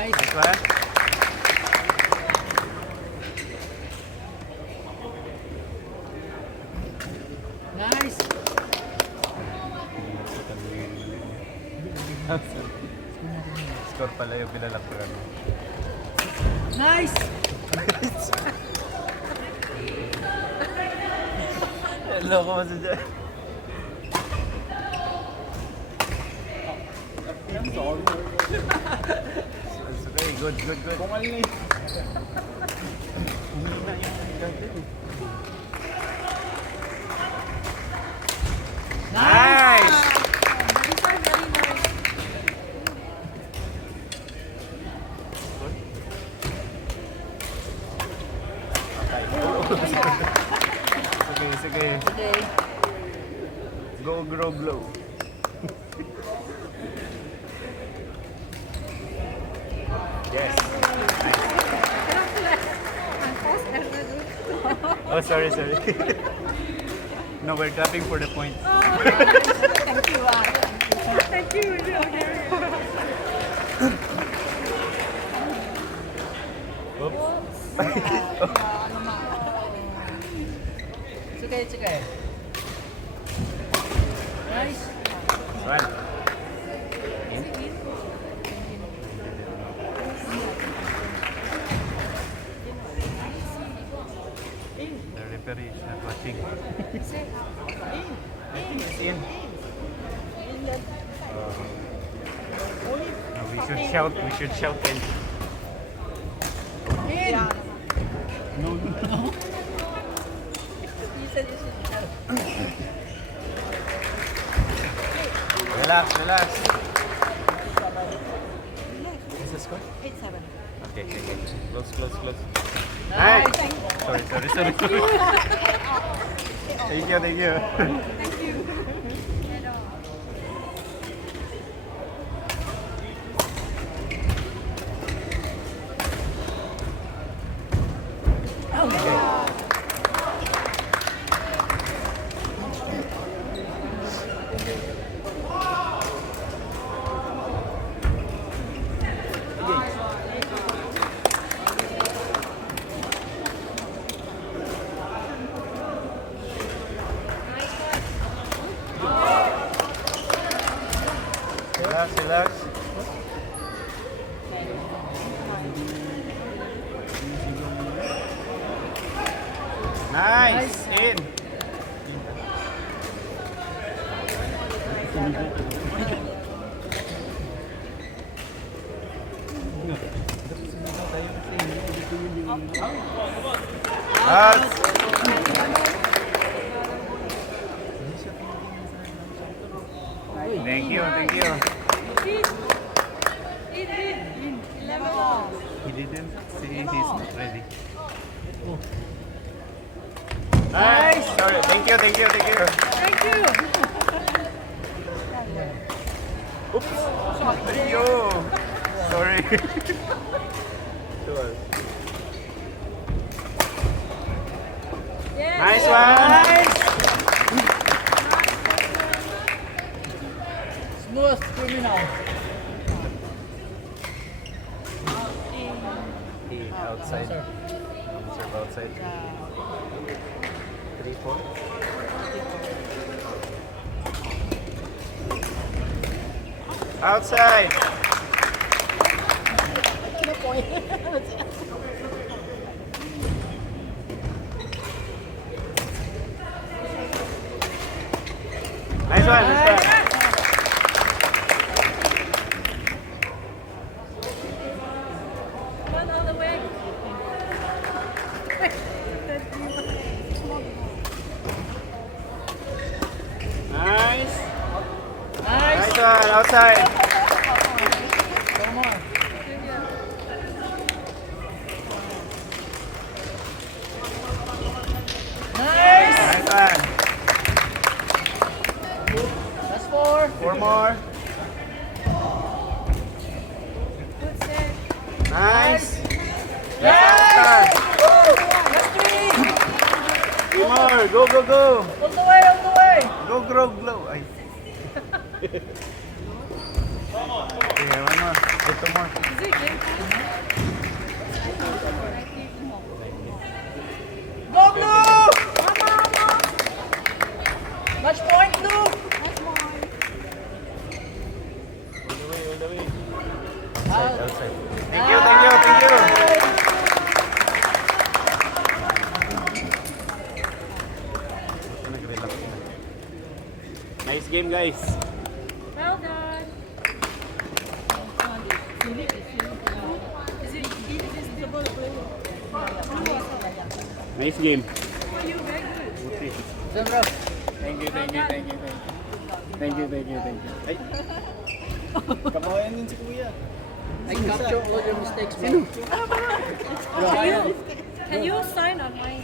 Nice. Nice one. Nice. Score pala yung pinalakpan. Nice. Hello ko mas dyan. It's okay, good. Bungal na eh. Nice! Sige. Okay. Go, grow, glow. Yes. Oh, sorry. No, we're clapping for the point. Thank you. Thank you. Okay. It's okay. Nice. One. The referee is not watching. It's in. No, we should shout in. In. No. You said you should shout. Relax. What's the score? 8-7. Okay. Close. Nice. Sorry. Thank you. Thank you. Relax. Nice. In. Out. Thank you. He didn't say he's not ready. Nice. Sorry. Thank you. Thank you. Oops. Thank you. Sorry. Sure. Nice one. Smooth criminal. Outside. Sir. Serve outside. 3-4. Outside. Nice one. One all the way. Nice. Nice. Nice one. Outside. One more. Nice. Nice one. That's four. 4 more. Good set. Nice. Yes. Woo. That's three. 2 more. Go. All the way. Go, grow, glow. Ay. Okay, one more. two more. Is it game time? Go, Blue! Match point, Blue! That's mine. All the way. Outside. Thank you. Nag-relax na. Nice game, guys. Well done. Is it the ball play? Nice game. Oh, you very good. John Rob. Thank you. Ay. Kabawayan din si Kuya. I capture all your mistakes, bro. Can you sign on my?